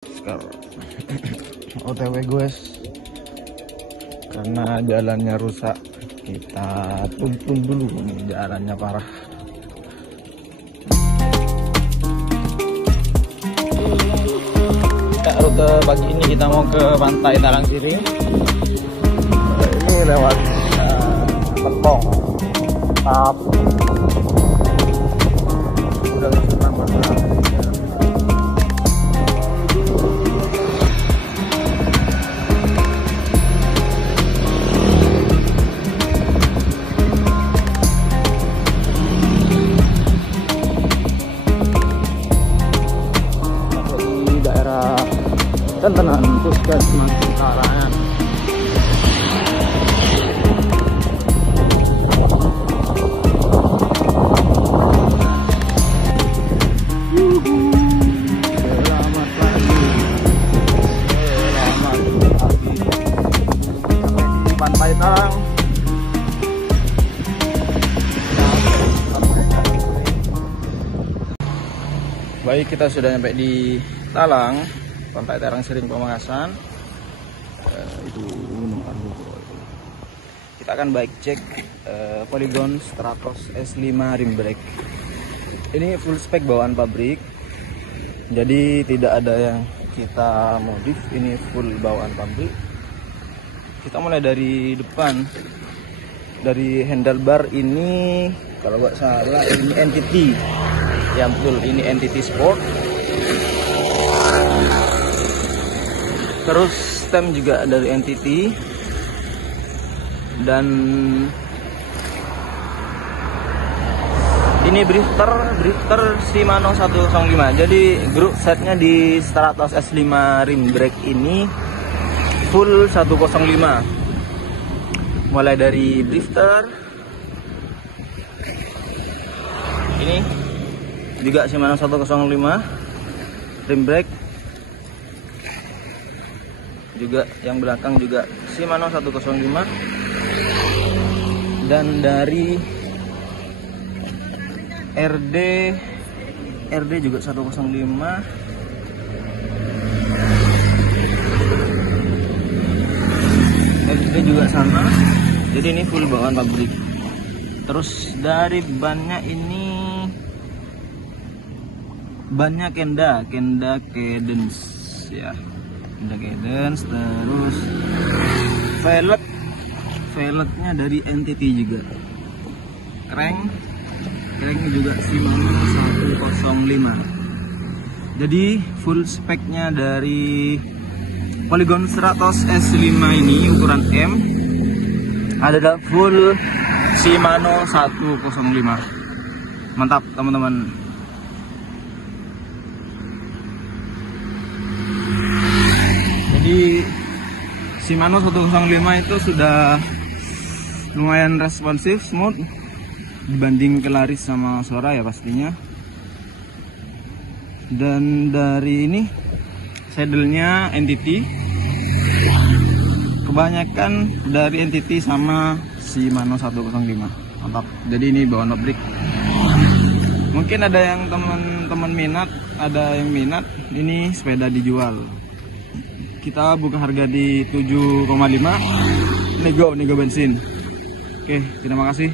Sekarang OTW guys, karena jalannya rusak, kita tuntun dulu nih, jalannya parah. Rute pagi ini kita mau ke pantai Talang Siring. Ini lewat Petong, Tap, udah senang banget. Tentenan Puskesmas Sentaran. Selamat pagi, sampai di Pantai Talang. Baik, kita sudah sampai di Talang, Pantai Talang Siring Pamekasan. Itu Gunung Argoko. Kita akan bike check Polygon Stratos S5 rim brake. Ini full spek bawaan pabrik, jadi tidak ada yang kita modif. Ini full bawaan pabrik. Kita mulai dari depan, dari handlebar ini, kalau nggak salah ini Entity. Ya betul, ini Entity Sport. Terus stem juga dari Entity, dan ini drifter Shimano 105. Jadi grup setnya di Stratos S5 rim brake ini full 105. Mulai dari drifter, ini juga Shimano 105 rim brake. Juga yang belakang juga Shimano 105, dan dari RD juga 105. RD juga sama, jadi ini full bawaan pabrik. Terus dari bannya ini bannya Kenda Cadence ya. Ada guidance, terus velgnya dari Entity juga. Cranknya juga Shimano 105. Jadi full speknya dari Polygon Stratos S5 ini ukuran M adalah full Shimano 105. Mantap teman-teman. Jadi Shimano 105 itu sudah lumayan responsif, smooth dibanding Kelaris sama Sora ya pastinya. Dan dari ini saddle-nya Entity, kebanyakan dari Entity sama Shimano 105. Mantap. Jadi ini bawaan pabrik. Mungkin ada yang teman-teman minat, ada yang minat ini sepeda dijual. Kita buka harga di 7,5, nego bensin. Oke, terima kasih.